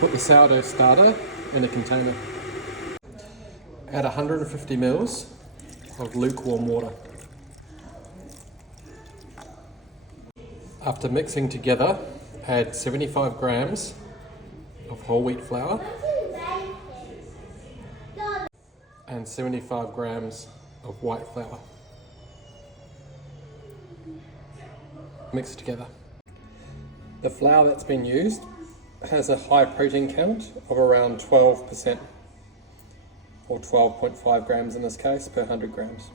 Put the sourdough starter in a container. Add 150 ml of lukewarm water. After mixing together, add 75 grams of whole wheat flour and 75 grams of white flour. Mix it together. The flour that's been used has a high protein count of around 12%, or 12.5 grams in this case, per 100 grams.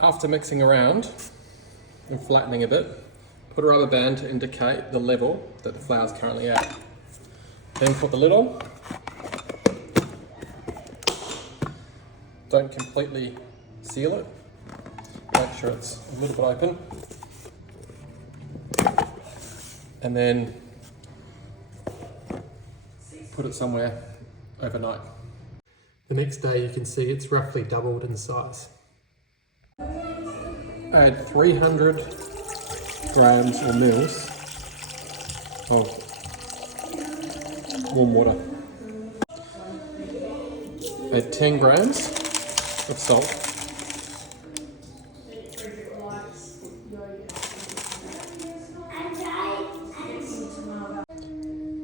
After mixing around and flattening a bit, put a rubber band to indicate the level that the flour is currently at. Then put the lid on. Don't completely seal it. Make sure it's a little bit open. And then put it somewhere overnight. The next day you can see it's roughly doubled in size. Add 300 grams or mils of warm water. Add 10 grams of salt.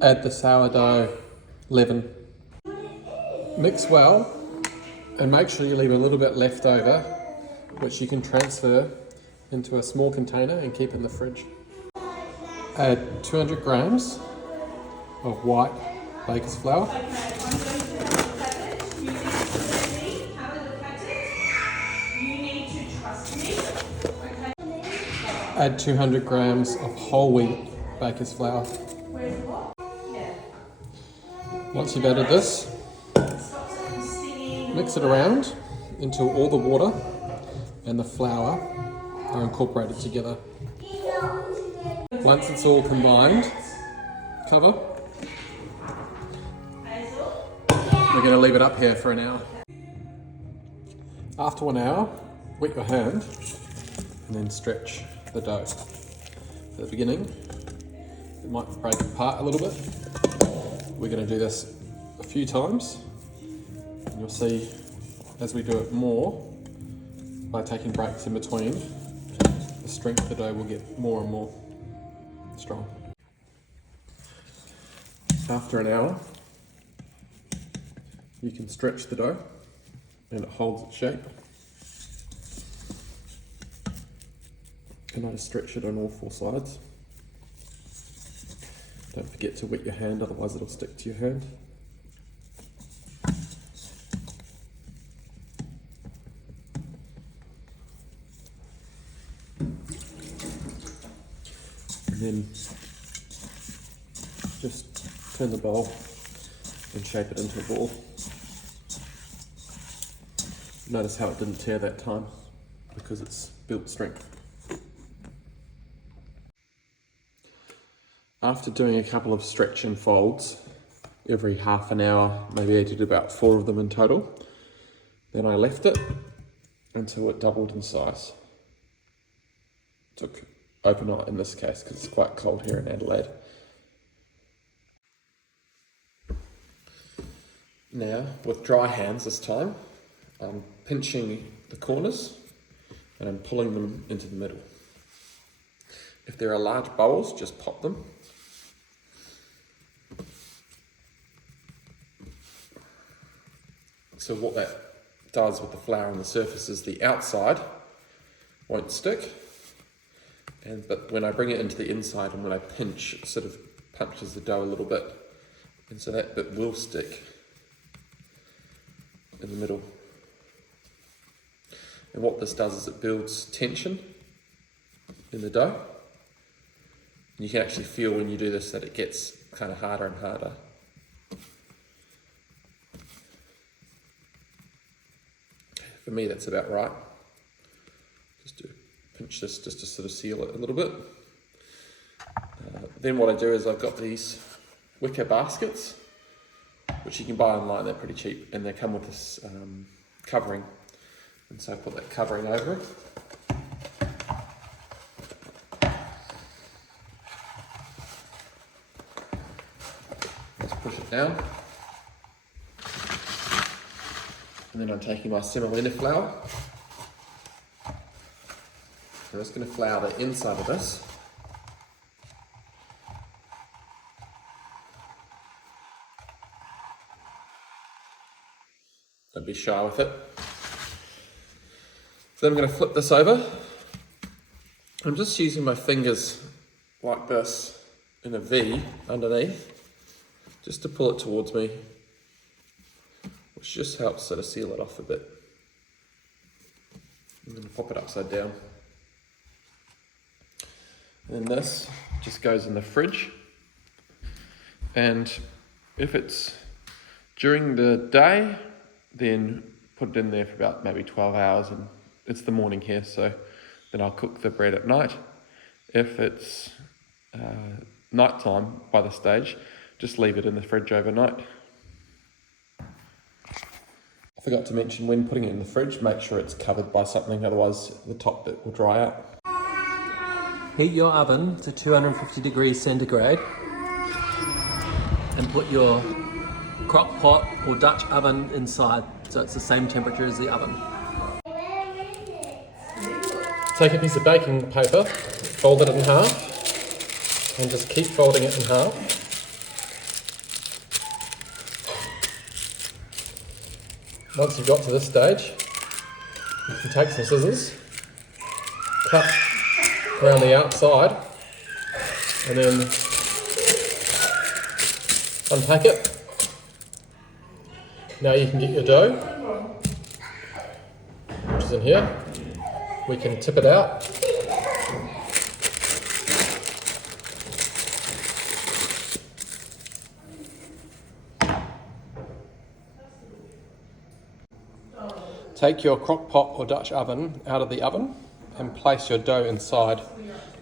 Add the sourdough leaven. Mix well and make sure you leave a little bit left over, which you can transfer into a small container and keep in the fridge. Add 200 grams of white baker's flour. Add 200 grams of whole wheat baker's flour. Once you've added this, mix it around until all the water and the flour are incorporated together. Once it's all combined, cover. We're going to leave it up here for an hour. After 1 hour, wet your hand and then stretch the dough. At the beginning, it might break apart a little bit. We're going to do this a few times, and you'll see as we do it more, by taking breaks in between, the strength of the dough will get more and more strong. After an hour, you can stretch the dough and it holds its shape. And I just stretch it on all 4 sides. Don't forget to wet your hand, otherwise it'll stick to your hand. And then just turn the bowl and shape it into a ball. Notice how it didn't tear that time, because it's built strength. After doing a couple of stretch and folds every half an hour, maybe I did about 4 of them in total, then I left it until it doubled in size. Took overnight in this case because it's quite cold here in Adelaide. Now, with dry hands this time, I'm pinching the corners and I'm pulling them into the middle. If there are large bowls, just pop them. So what that does with the flour on the surface is the outside won't stick, but when I bring it into the inside and when I pinch, it sort of punches the dough a little bit, and so that bit will stick in the middle. And what this does is it builds tension in the dough. And you can actually feel when you do this that it gets kind of harder and harder. For me, that's about right. Just to pinch this just to sort of seal it a little bit. Then what I do is I've got these wicker baskets, which you can buy online. They're pretty cheap, and they come with this covering. And so I put that covering over it. push it down. And then I'm taking my semolina flour. I'm just going to flour the inside of this. Don't be shy with it. So then I'm going to flip this over. I'm just using my fingers like this in a V underneath, just to pull it towards me, which just helps sort of seal it off a bit. I'm going to pop it upside down. And then this just goes in the fridge. And if it's during the day, then put it in there for about maybe 12 hours, and it's the morning here, so then I'll cook the bread at night. If it's nighttime by the stage, just leave it in the fridge overnight. I forgot to mention, when putting it in the fridge, make sure it's covered by something, otherwise the top bit will dry out. Heat your oven to 250 degrees centigrade and put your crock pot or Dutch oven inside, so it's the same temperature as the oven. Take a piece of baking paper, fold it in half, and just keep folding it in half. Once you've got to this stage, you can take some scissors, cut around the outside, and then unpack it. Now you can get your dough, which is in here. We can tip it out. Take your crock pot or Dutch oven out of the oven and place your dough inside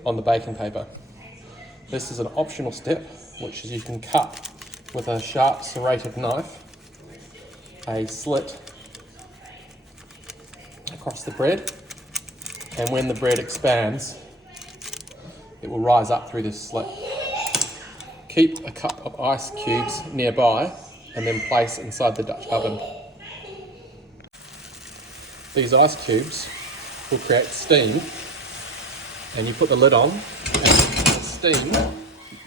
on the baking paper. This is an optional step, which is you can cut with a sharp serrated knife a slit across the bread, and when the bread expands, it will rise up through this slit. Keep a cup of ice cubes nearby and then place inside the Dutch oven. These ice cubes will create steam, and you put the lid on, and the steam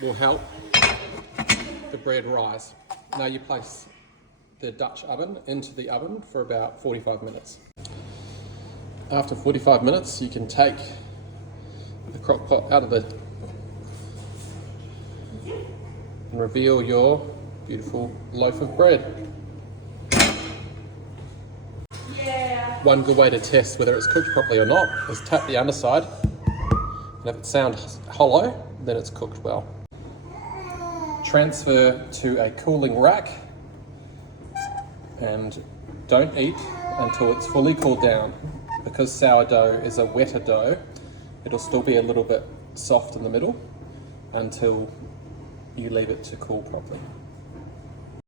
will help the bread rise. Now you place the Dutch oven into the oven for about 45 minutes. After 45 minutes, you can take the crock pot out of it and reveal your beautiful loaf of bread. One good way to test whether it's cooked properly or not is tap the underside, and if it sounds hollow, then it's cooked well. Transfer to a cooling rack and don't eat until it's fully cooled down. Because sourdough is a wetter dough, it'll still be a little bit soft in the middle until you leave it to cool properly.